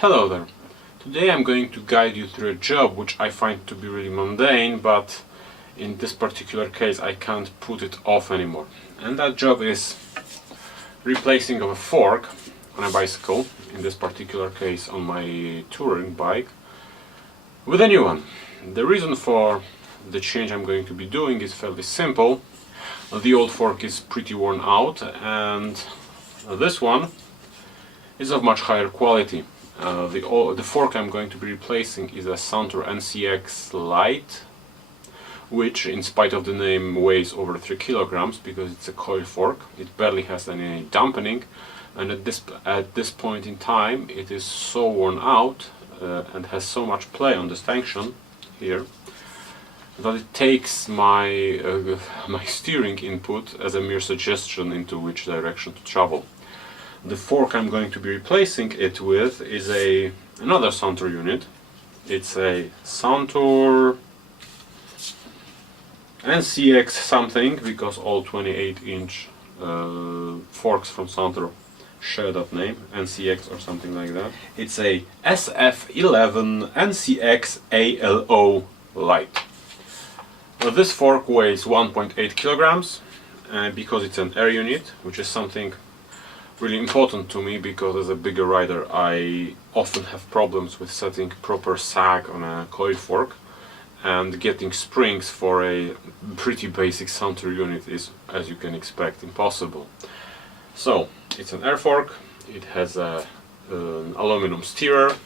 Hello there. Today I'm going to guide you through a job which I find to be really mundane, but in this particular case I can't put it off anymore. And that job is replacing of a fork on a bicycle, in this particular case on my touring bike, with a new one. The reason for the change I'm going to be doing is fairly simple. The old fork is pretty worn out and this one is of much higher quality. The fork I'm going to be replacing is a Santoor NCX Lite, which in spite of the name weighs over 3 kilograms because it's a coil fork. It barely has any dampening, and at this point in time it is so worn out and has so much play on the stanchion here that it takes my my steering input as a mere suggestion into which direction to travel. The fork I'm going to be replacing it with is another Santoor unit. It's a Santoor NCX something, because all 28-inch forks from Santoor share that name, NCX or something like that. It's a SF11 NCX ALO Lite. This fork weighs 1.8 kilograms because it's an air unit, which is something really important to me, because as a bigger rider I often have problems with setting proper sag on a coil fork, and getting springs for a pretty basic Santoor unit is, as you can expect, impossible. So it's an air fork, it has an aluminum steerer,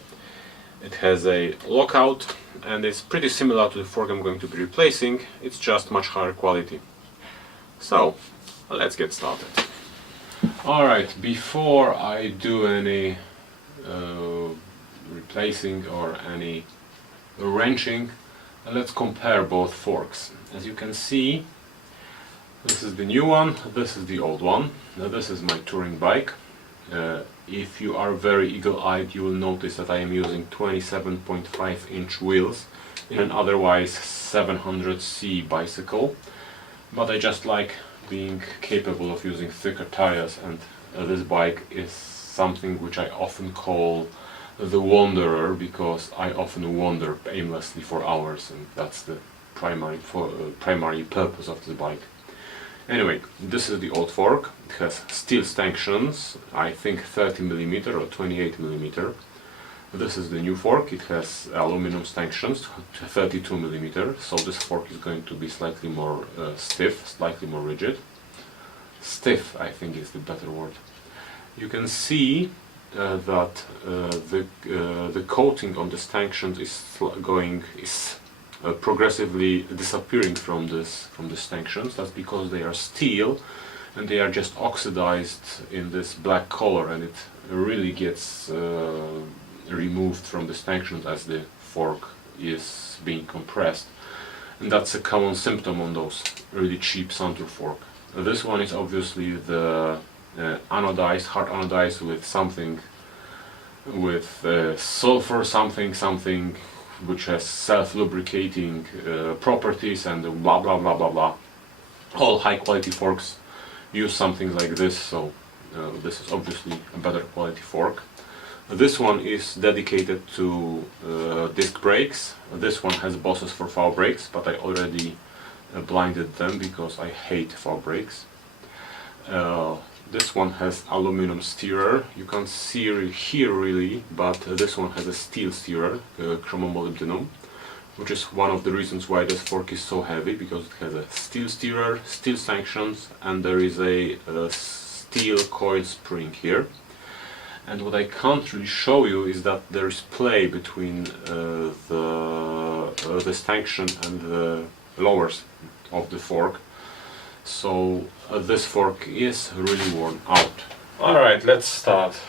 it has a lockout, and it's pretty similar to the fork I'm going to be replacing, it's just much higher quality. So let's get started. Alright, before I do any replacing or any wrenching, let's compare both forks. As you can see, this is the new one, this is the old one. Now this is my touring bike. If you are very eagle-eyed, you will notice that I am using 27.5-inch wheels in an otherwise 700C bicycle, but I just like being capable of using thicker tires, and this bike is something which I often call the wanderer, because I often wander aimlessly for hours, and that's the primary purpose of this bike. Anyway, this is the old fork. It has steel stanchions, I think 30mm or 28mm. This is the new fork. It has aluminum stanchions, 32mm, so this fork is going to be slightly more stiff, slightly more rigid. Stiff, I think, is the better word. You can see that the coating on the stanchions is progressively disappearing from the stanchions. That's because they are steel and they are just oxidized in this black color, and it really gets removed from the stanchions as the fork is being compressed, and that's a common symptom on those really cheap Santoor fork. This one is obviously the anodized, hard anodized with something, with sulfur something which has self-lubricating properties and blah blah blah blah blah. All high quality forks use something like this, so this is obviously a better quality fork. This one is dedicated to disc brakes. This one has bosses for foul brakes, but I already blinded them because I hate foul brakes. This one has aluminum steerer. You can't see here really, but this one has a steel steerer, chromomolybdenum, which is one of the reasons why this fork is so heavy, because it has a steel steerer, steel sanctions, and there is a steel coil spring here. And what I can't really show you is that there is play between the stanchion and the lowers of the fork. So this fork is really worn out. Alright, let's start.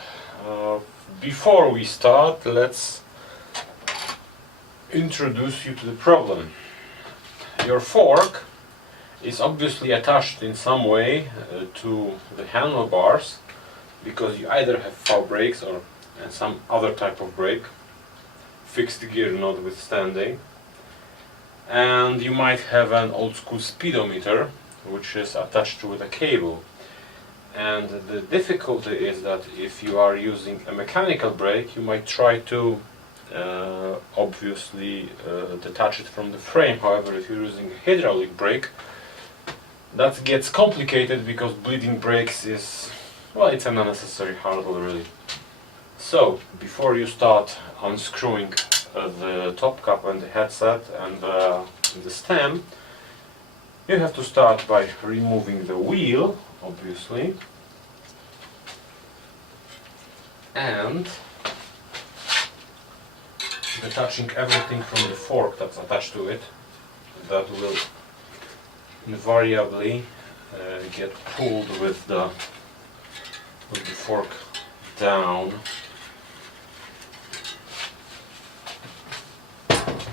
Before we start, let's introduce you to the problem. Your fork is obviously attached in some way to the handlebars, because you either have foul brakes or some other type of brake, fixed gear notwithstanding, and you might have an old school speedometer which is attached with a cable. And the difficulty is that if you are using a mechanical brake, you might try to obviously detach it from the frame. However, if you're using a hydraulic brake, that gets complicated because bleeding brakes is, well, it's an unnecessary hurdle really. So, before you start unscrewing the top cap and the headset and the stem, you have to start by removing the wheel, obviously, and detaching everything from the fork that's attached to it. That will invariably get pulled with the fork down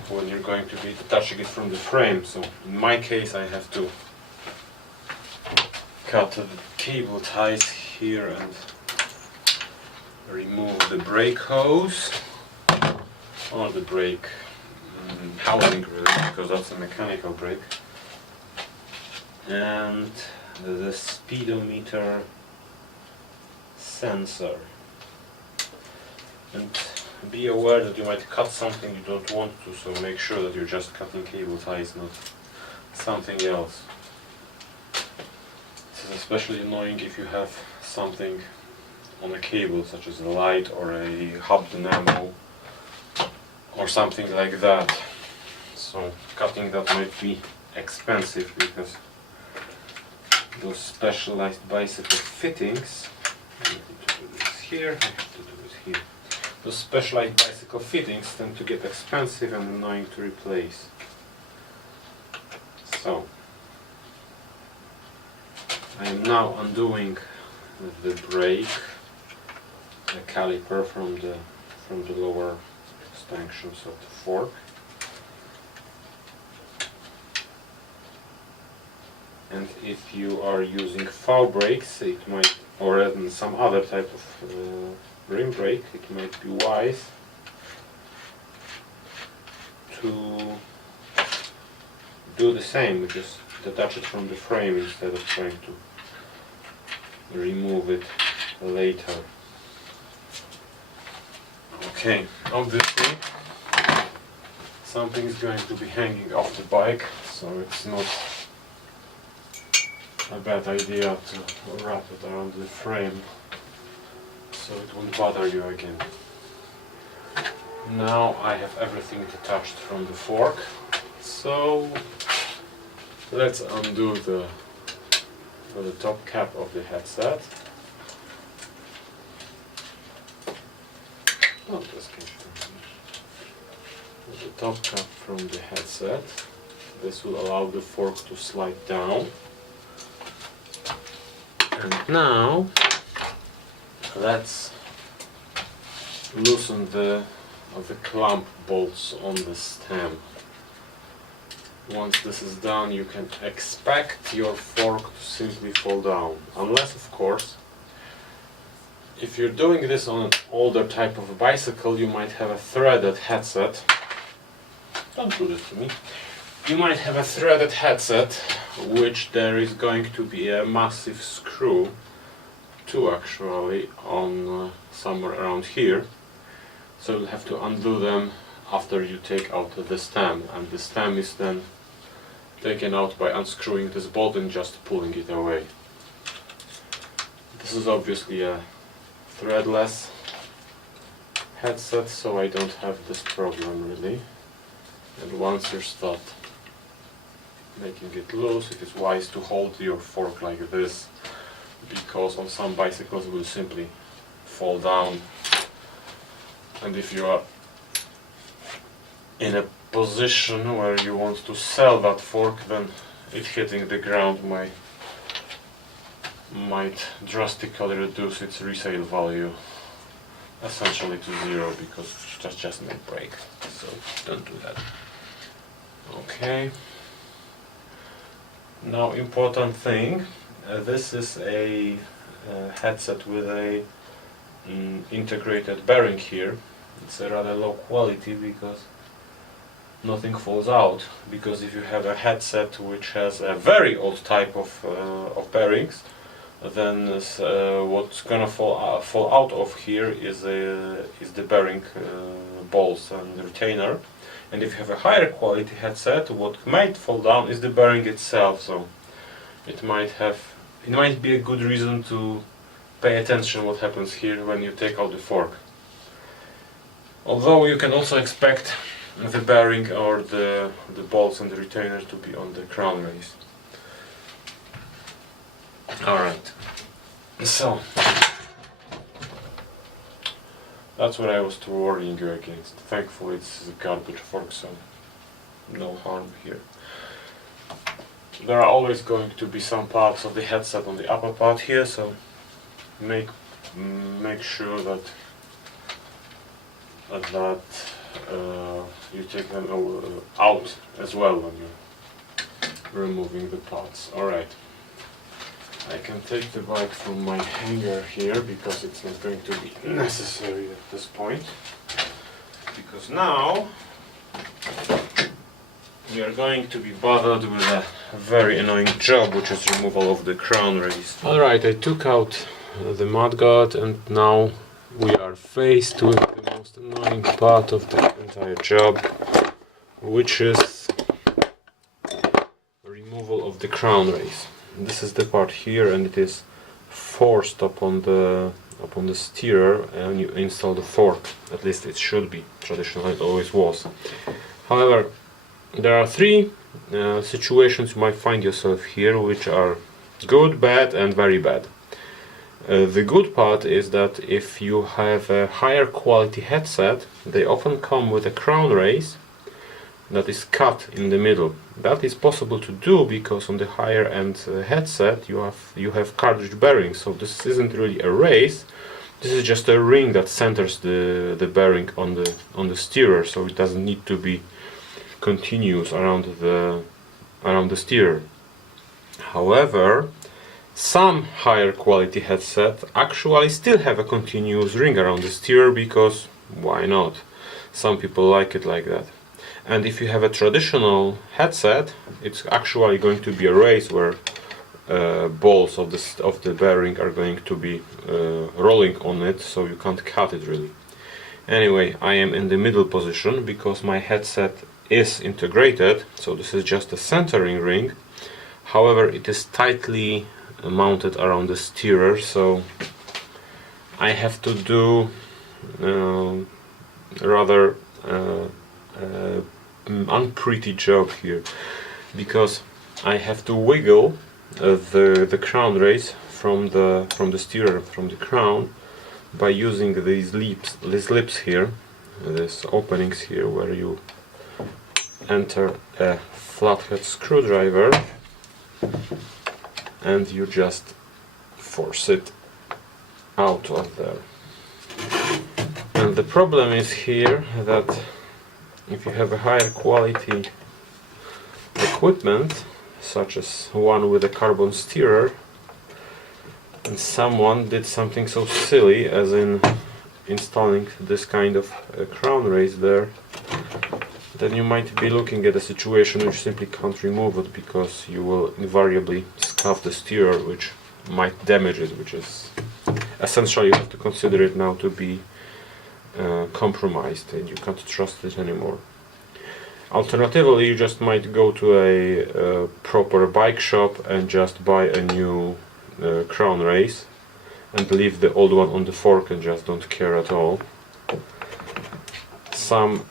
when you're going to be detaching it from the frame. So in my case I have to cut the cable ties here and remove the brake hose, or the brake housing really, because that's a mechanical brake, and the speedometer sensor. And be aware that you might cut something you don't want to, so make sure that you're just cutting cable ties, not something else. This is especially annoying if you have something on a cable, such as a light or a hub dynamo or something like that. So cutting that might be expensive, because those specialized bicycle fittings, I have to do this here, I have to do it here. Those specialized bicycle fittings tend to get expensive and annoying to replace. So I am now undoing the brake, the caliper from the lower stanchions of the fork. And if you are using FAW brakes, it might, or some other type of rim brake, it might be wise to do the same, just detach it from the frame instead of trying to remove it later. Okay, obviously something is going to be hanging off the bike, so it's not a bad idea to wrap it around the frame so it won't bother you again. Now I have everything detached from the fork, so let's undo the top cap of the headset. The top cap from the headset. This will allow the fork to slide down. And now let's loosen the clamp bolts on the stem. Once this is done, you can expect your fork to simply fall down, unless of course, if you're doing this on an older type of bicycle, you might have a threaded headset. Don't do this to me. You might have a threaded headset, which there is going to be a massive screw, two actually, on somewhere around here. So you'll have to undo them after you take out the stem, and the stem is then taken out by unscrewing this bolt and just pulling it away. This is obviously a threadless headset, so I don't have this problem really. And once you start making it loose, it is wise to hold your fork like this, because on some bicycles it will simply fall down. And if you are in a position where you want to sell that fork, then it hitting the ground might drastically reduce its resale value, essentially to zero, because it just may break. So don't do that. Okay. Now, important thing. This is a headset with a integrated bearing here. It's a rather low quality because nothing falls out. Because if you have a headset which has a very old type of bearings, then what's gonna fall out of here is the bearing bolts and the retainer. And if you have a higher quality headset, what might fall down is the bearing itself. So it might be a good reason to pay attention what happens here when you take out the fork. Although you can also expect the bearing or the bolts and the retainer to be on the crown race. Alright, so that's what I was warning you against. Thankfully it's a garbage fork, so no harm here. There are always going to be some parts of the headset on the upper part here, so make sure that you take them out as well when you're removing the parts. Alright, I can take the bike from my hanger here because it's not going to be necessary at this point, because now we are going to be bothered with a very annoying job, which is removal of the crown race. Alright, I took out the mudguard and now we are faced with the most annoying part of the entire job, which is removal of the crown race. This is the part here, and it is forced upon the steerer and you install the fork. At least it should be. Traditionally it always was. However, there are three situations you might find yourself here, which are good, bad and very bad. The good part is that if you have a higher quality headset, they often come with a crown race that is cut in the middle. That is possible to do because on the higher end headset you have cartridge bearings, so this isn't really a race. This is just a ring that centers the bearing on the steerer, so it doesn't need to be continuous around the steerer. However, some higher quality headset actually still have a continuous ring around the steerer, because why not? Some people like it like that. And if you have a traditional headset, it's actually going to be a race where balls of the bearing are going to be rolling on it, so you can't cut it really. Anyway, I am in the middle position because my headset is integrated, so this is just a centering ring. However, it is tightly mounted around the steerer, so I have to do rather unpretty job here, because I have to wiggle the crown race from the steerer, from the crown, by using these lips here, these openings here where you enter a flathead screwdriver and you just force it out of there. And the problem is here that if you have a higher quality equipment, such as one with a carbon steerer, and someone did something so silly as in installing this kind of crown race there, then you might be looking at a situation which simply can't remove it, because you will invariably scuff the steerer, which might damage it, which is essentially, you have to consider it now to be compromised and you can't trust it anymore. Alternatively, you just might go to a proper bike shop and just buy a new crown race and leave the old one on the fork and just don't care at all. Some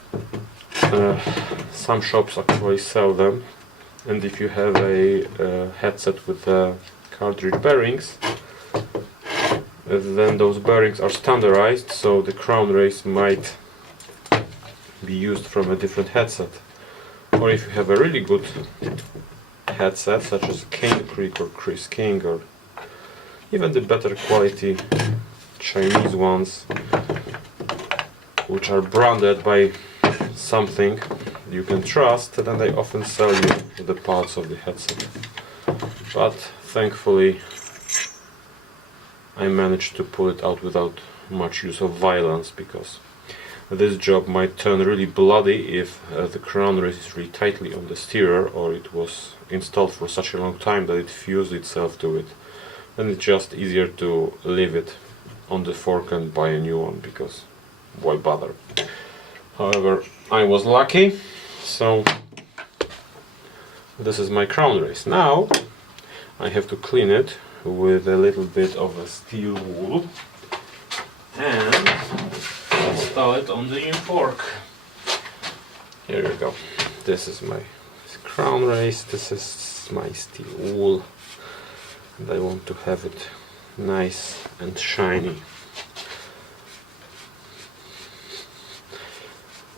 shops actually sell them, and if you have a headset with cartridge bearings, then those bearings are standardized, so the crown race might be used from a different headset. Or if you have a really good headset, such as Cane Creek or Chris King, or even the better quality Chinese ones, which are branded by something you can trust, then they often sell you the parts of the headset. But thankfully I managed to pull it out without much use of violence, because this job might turn really bloody if the crown race is really tightly on the steerer, or it was installed for such a long time that it fused itself to it, then it's just easier to leave it on the fork and buy a new one, because why bother? However, I was lucky, so this is my crown race. Now I have to clean it with a little bit of a steel wool and install it on the new fork. Here we go. This is my crown race, this is my steel wool, and I want to have it nice and shiny.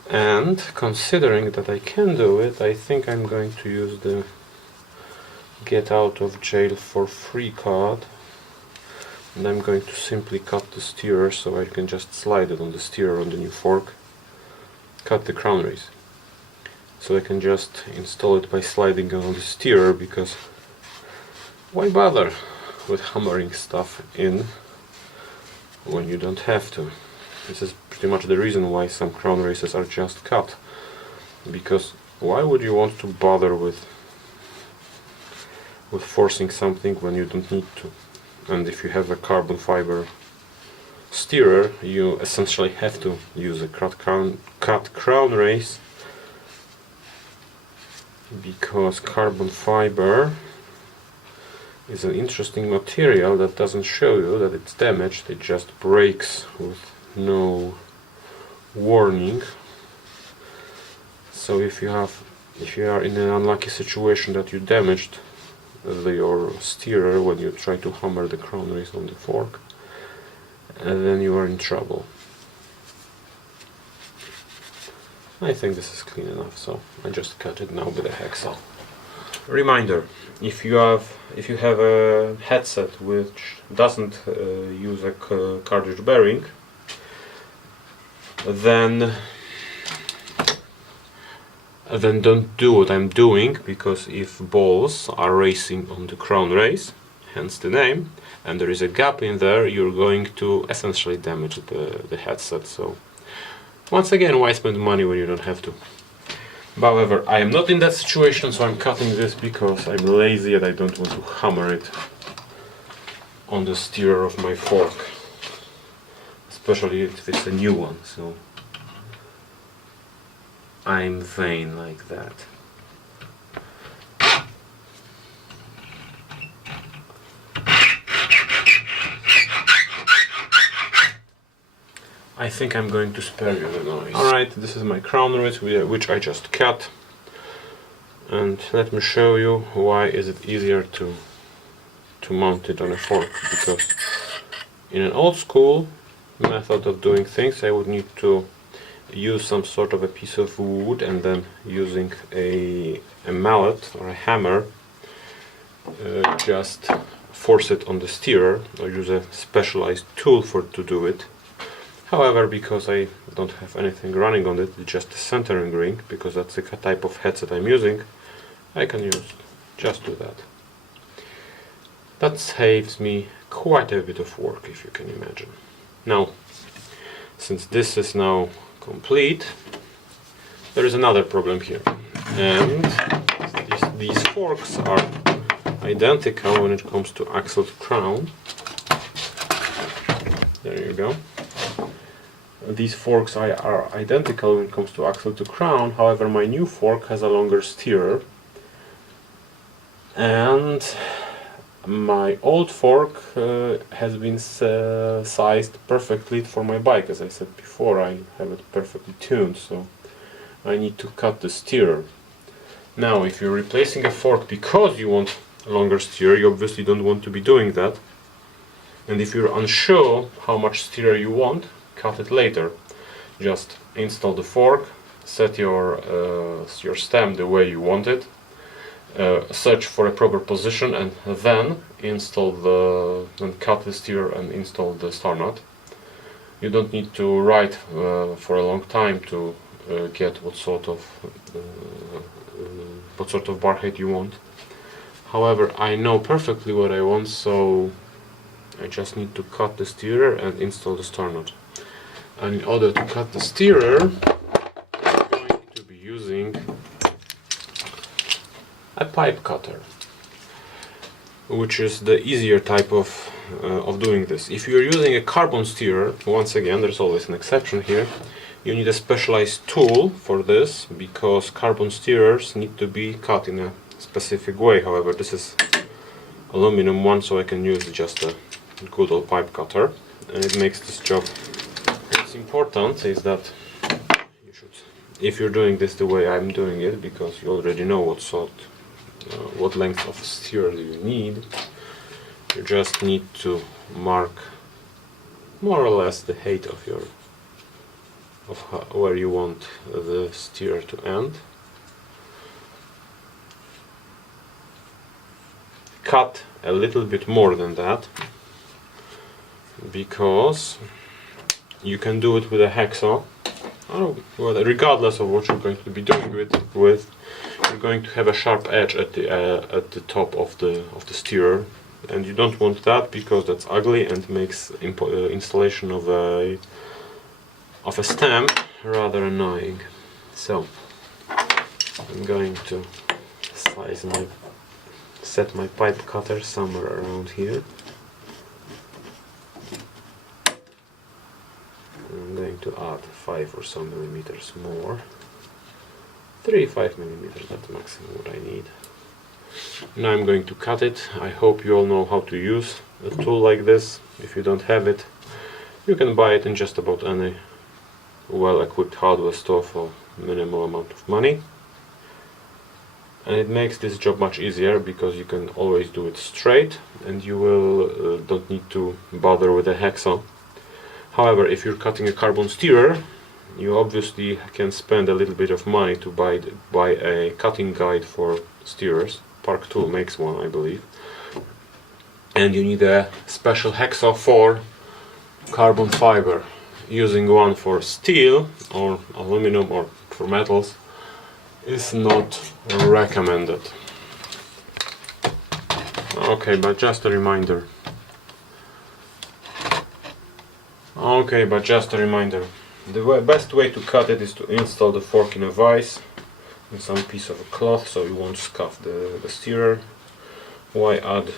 And considering that I can do it, I think I'm going to use the get out of jail for free card, and I'm going to simply cut the steerer so I can just slide it on the steerer on the new fork, cut the crown race, so I can just install it by sliding on the steerer, because why bother with hammering stuff in when you don't have to. This is pretty much the reason why some crown races are just cut, because why would you want to bother with forcing something when you don't need to? And if you have a carbon fiber steerer, you essentially have to use a cut crown race, because carbon fiber is an interesting material that doesn't show you that it's damaged. It just breaks with no warning. So if you are in an unlucky situation that you damaged your steerer when you try to hammer the crown race on the fork, then you are in trouble. I think this is clean enough, so I just cut it now with a hacksaw. Reminder: if you have a headset which doesn't use a cartridge bearing, then don't do what I'm doing, because if balls are racing on the crown race, hence the name, and there is a gap in there, you're going to essentially damage the headset. So once again, why spend money when you don't have to? However, I am not in that situation, so I'm cutting this because I'm lazy and I don't want to hammer it on the steerer of my fork, especially if it's a new one. So I'm vain like that. I think I'm going to spare you the noise. Alright, this is my crown race which I just cut, and let me show you why is it easier to mount it on a fork. Because in an old school method of doing things, I would need to use some sort of a piece of wood and then using a mallet or a hammer just force it on the steerer, or use a specialized tool to do it. However, because I don't have anything running on it, it's just a centering ring, because that's the type of headset I'm using, I can just do that. That saves me quite a bit of work, if you can imagine. Now, since this is now complete, there is another problem here, and these forks are identical when it comes to axle to crown. There you go. These forks are identical when it comes to axle to crown. However, my new fork has a longer steerer, and my old fork has been sized perfectly for my bike. As I said before, I have it perfectly tuned, so I need to cut the steerer. Now, if you're replacing a fork because you want a longer steerer, you obviously don't want to be doing that. And if you're unsure how much steerer you want, cut it later. Just install the fork, set your stem the way you want it, search for a proper position, and then cut the steerer and install the star nut. You don't need to ride for a long time to get what sort of bar height you want. However, I know perfectly what I want, so I just need to cut the steerer and install the star nut. And in order to cut the steerer, I'm going to be using a pipe cutter. which is the easier type of doing this. If you're using a carbon steerer, once again, there's always an exception here, you need a specialized tool for this, because carbon steerers need to be cut in a specific way. However, this is aluminum one, so I can use just a good old pipe cutter, and it makes this job. What's important is that you should, if you're doing this the way I'm doing it, because you already know what length of steerer you need, you just need to mark more or less the height of your where you want the steerer to end. Cut a little bit more than that, because you can do it with a hacksaw. Regardless of what you're going to be doing with, you're going to have a sharp edge at the top of the steerer, and you don't want that, because that's ugly and makes installation of a stamp rather annoying. So I'm going to set my pipe cutter somewhere around here. I'm going to add 5 or so millimeters more. 5 millimeters, that's maximum what I need. Now I'm going to cut it. I hope you all know how to use a tool like this. If you don't have it, you can buy it in just about any well-equipped hardware store for minimal amount of money. And it makes this job much easier, because you can always do it straight, and you will don't need to bother with a hacksaw. However, if you're cutting a carbon steerer, you obviously can spend a little bit of money to buy a cutting guide for steerers. Park Tool makes one, I believe. And you need a special hacksaw for carbon fiber. Using one for steel or aluminum or for metals is not recommended. Okay, but just a reminder. The best way to cut it is to install the fork in a vise in some piece of a cloth, so you won't scuff the steerer. Why add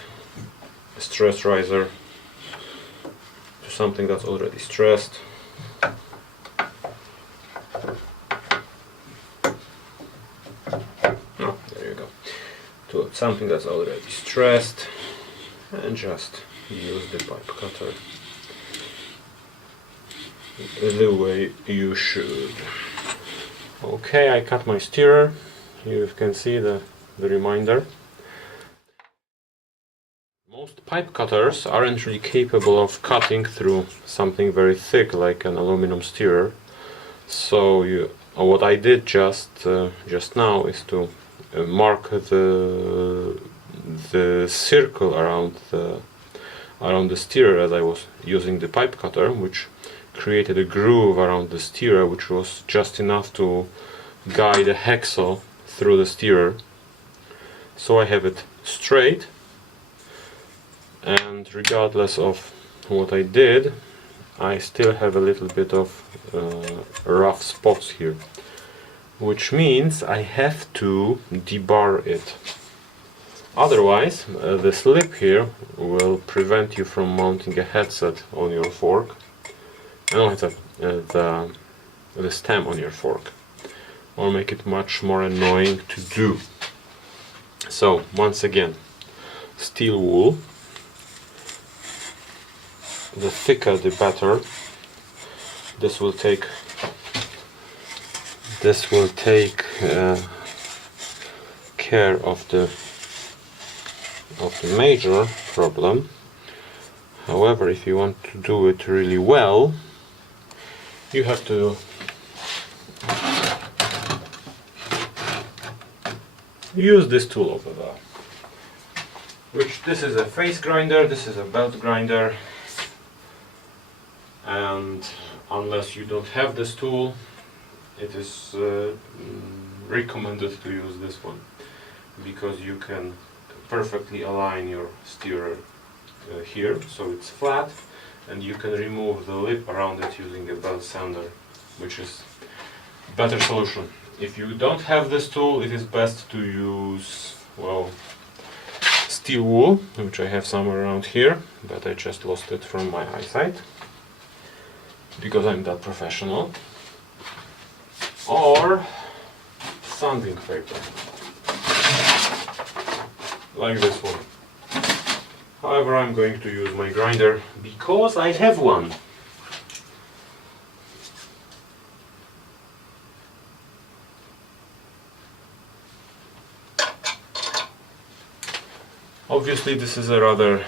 a stress riser to something that's already stressed? Oh, there you go. To something that's already stressed, and just use the pipe cutter the way you should. Okay, I cut my steerer. You can see the reminder. Most pipe cutters aren't really capable of cutting through something very thick like an aluminum steerer. So what I did just now is to mark the circle around the steerer as I was using the pipe cutter, which created a groove around the steerer, which was just enough to guide a hacksaw through the steerer. So I have it straight, and regardless of what I did, I still have a little bit of rough spots here, which means I have to debar it. Otherwise, the slip here will prevent you from mounting a headset on your fork. The stem on your fork, or make it much more annoying to do. So once again, steel wool, the thicker the better. This will take care of the major problem. However, if you want to do it really well, you have to use this tool over there. This is a face grinder, this is a belt grinder, and unless you don't have this tool, it is recommended to use this one, because you can perfectly align your steerer here so it's flat, and you can remove the lip around it using a belt sander, which is a better solution. If you don't have this tool, it is best to use, well, steel wool, which I have somewhere around here, but I just lost it from my eyesight because I'm that professional, or sanding paper, like this one. However, I'm going to use my grinder because I have one. Obviously this is a rather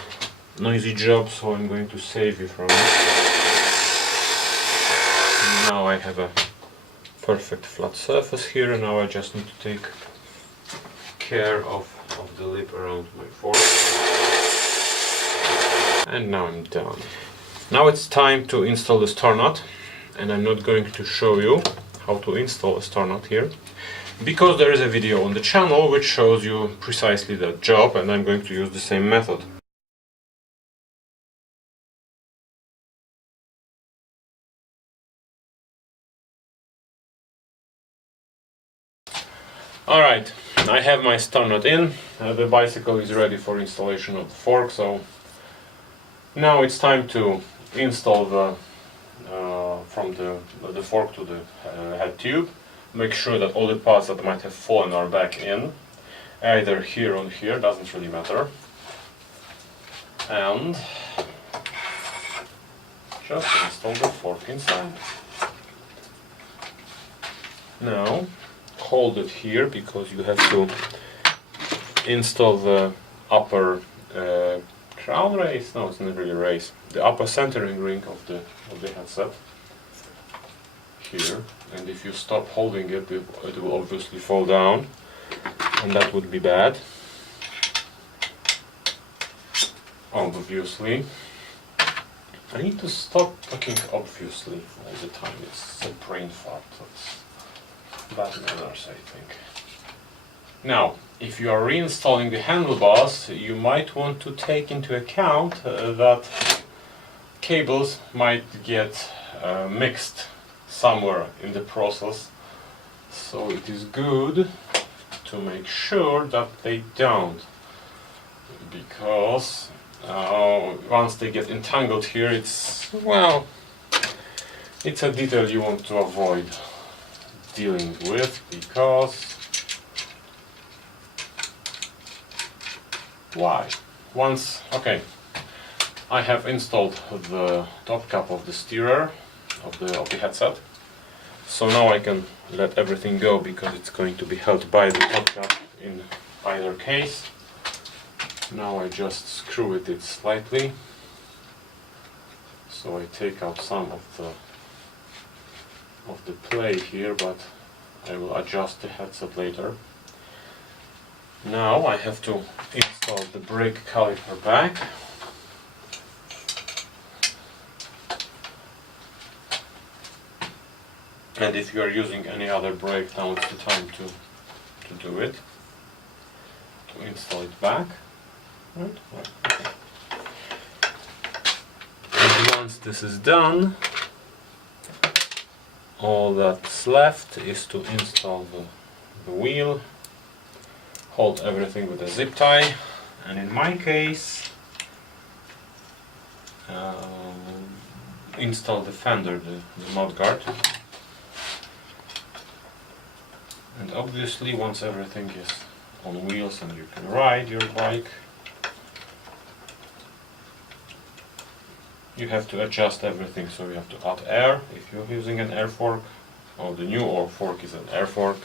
noisy job, so I'm going to save you from it. Now I have a perfect flat surface here, and now I just need to take care of the lip around my fork. And now I'm done. Now it's time to install the star nut, and I'm not going to show you how to install a star nut here, because there is a video on the channel which shows you precisely that job, and I'm going to use the same method. Alright, I have my star nut in, the bicycle is ready for installation of the fork, so now it's time to install the from the fork to the head tube. Make sure that all the parts that might have fallen are back in, either here or here, doesn't really matter. And just install the fork inside. Now hold it here because you have to install the upper crown race. No, it's not really a race. The upper centering ring of the headset here. And if you stop holding it, it will obviously fall down, and that would be bad. Obviously. I need to stop talking obviously all the time. It's a brain fart. That's bad manners, I think. Now, if you are reinstalling the handlebars, you might want to take into account that cables might get mixed somewhere in the process. So it is good to make sure that they don't, because once they get entangled here, it's a detail you want to avoid dealing with, because okay, I have installed the top cap of the steerer of the headset, so now I can let everything go because it's going to be held by the top cap in either case. Now I just screw with it slightly, so I take out some of the play here, but I will adjust the headset later. Now I have to install the brake caliper back. And if you are using any other brake, now it's the time to do it, to install it back. Right? Okay. And once this is done, all that's left is to install the wheel, hold everything with a zip tie, and in my case install the fender, the mudguard. And obviously once everything is on wheels and you can ride your bike, you have to adjust everything. So you have to add air if you're using an air fork, or the new fork is an air fork.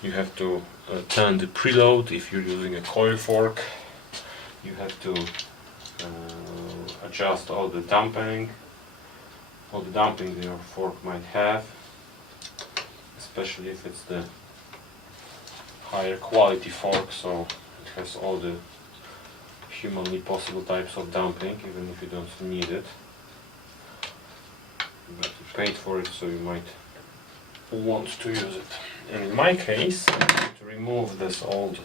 You have to turn the preload if you're using a coil fork. You have to adjust all the damping your fork might have, especially if it's the higher quality fork, so it has all the humanly possible types of damping, even if you don't need it. But you paid for it, so you might want to use it. And in my case, I'm going to remove this old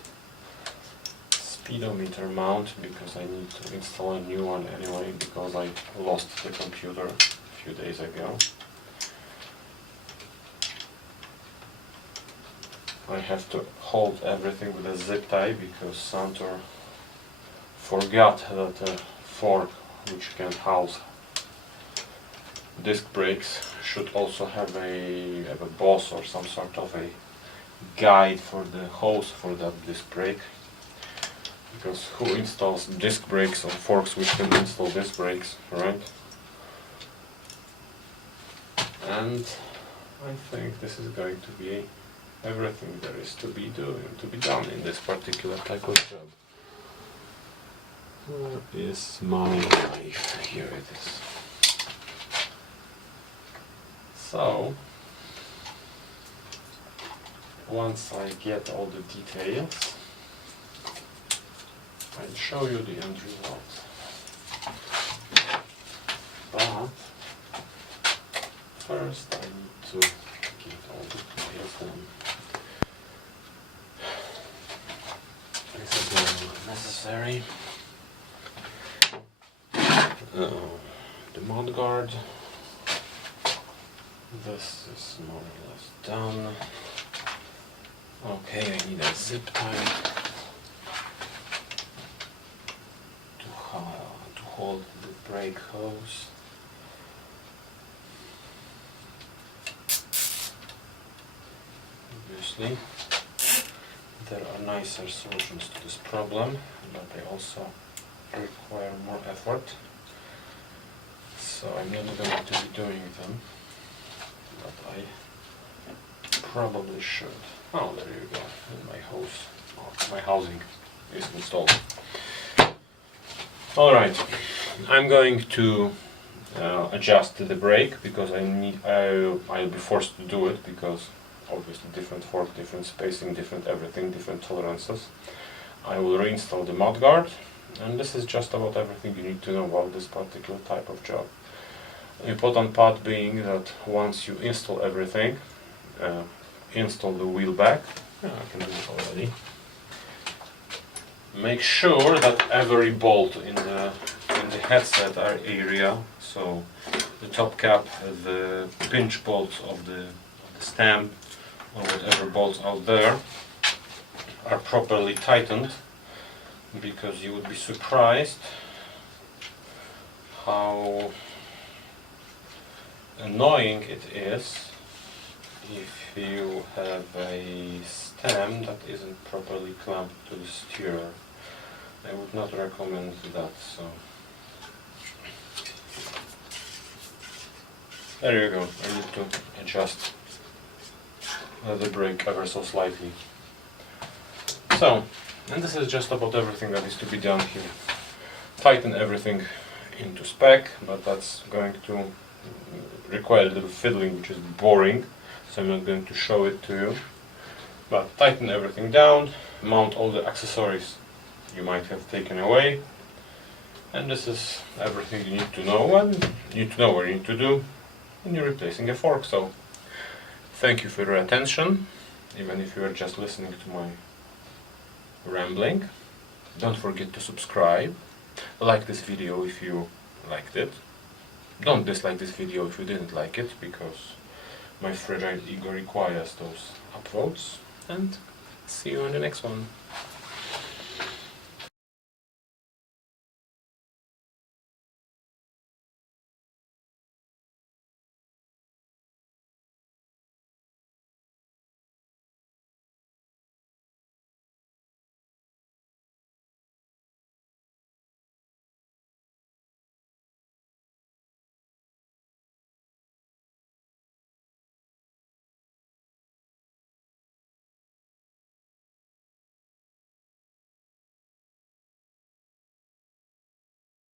speedometer mount because I need to install a new one anyway, because I lost the computer a few days ago. I have to hold everything with a zip tie because Santor forgot that a fork which can house disc brakes should also have a boss or some sort of a guide for the hose for that disc brake, because who installs disc brakes on forks which can install disc brakes, right? And I think this is going to be everything there is to be done in this particular type of job. Where is my knife? Here it is. So, once I get all the details, I'll show you the end result. But first I need to get all the details done. This is not necessary. The mudguard. This is more or less done. Okay, I need a zip tie to hold the brake hose. Obviously, there are nicer solutions to this problem, but they also require more effort. So I'm not going to be doing them, but I probably should. Oh, there you go. And my housing is installed. All right, I'm going to adjust the brake because I'll be forced to do it because obviously different fork, different spacing, different everything, different tolerances. I will reinstall the mudguard, and this is just about everything you need to know about this particular type of job. The important part being that once you install everything, install the wheel back. I can do it already. Make sure that every bolt in the headset area, so the top cap, the pinch bolts of the stamp, or whatever bolts out there, are properly tightened, because you would be surprised how annoying it is if you have a stem that isn't properly clamped to the steerer. I would not recommend that. So there you go. I need to adjust the brake ever so slightly. So, and this is just about everything that is to be done here. Tighten everything into spec, but that's going to require a little fiddling, which is boring, so I'm not going to show it to you. But tighten everything down, mount all the accessories you might have taken away, and this is everything you need to know, and you need to know what you need to do when you're replacing a fork. So thank you for your attention, even if you are just listening to my rambling. Don't forget to subscribe, like this video if you liked it, don't dislike this video if you didn't like it, because my fragile ego requires those upvotes, and see you in the next one.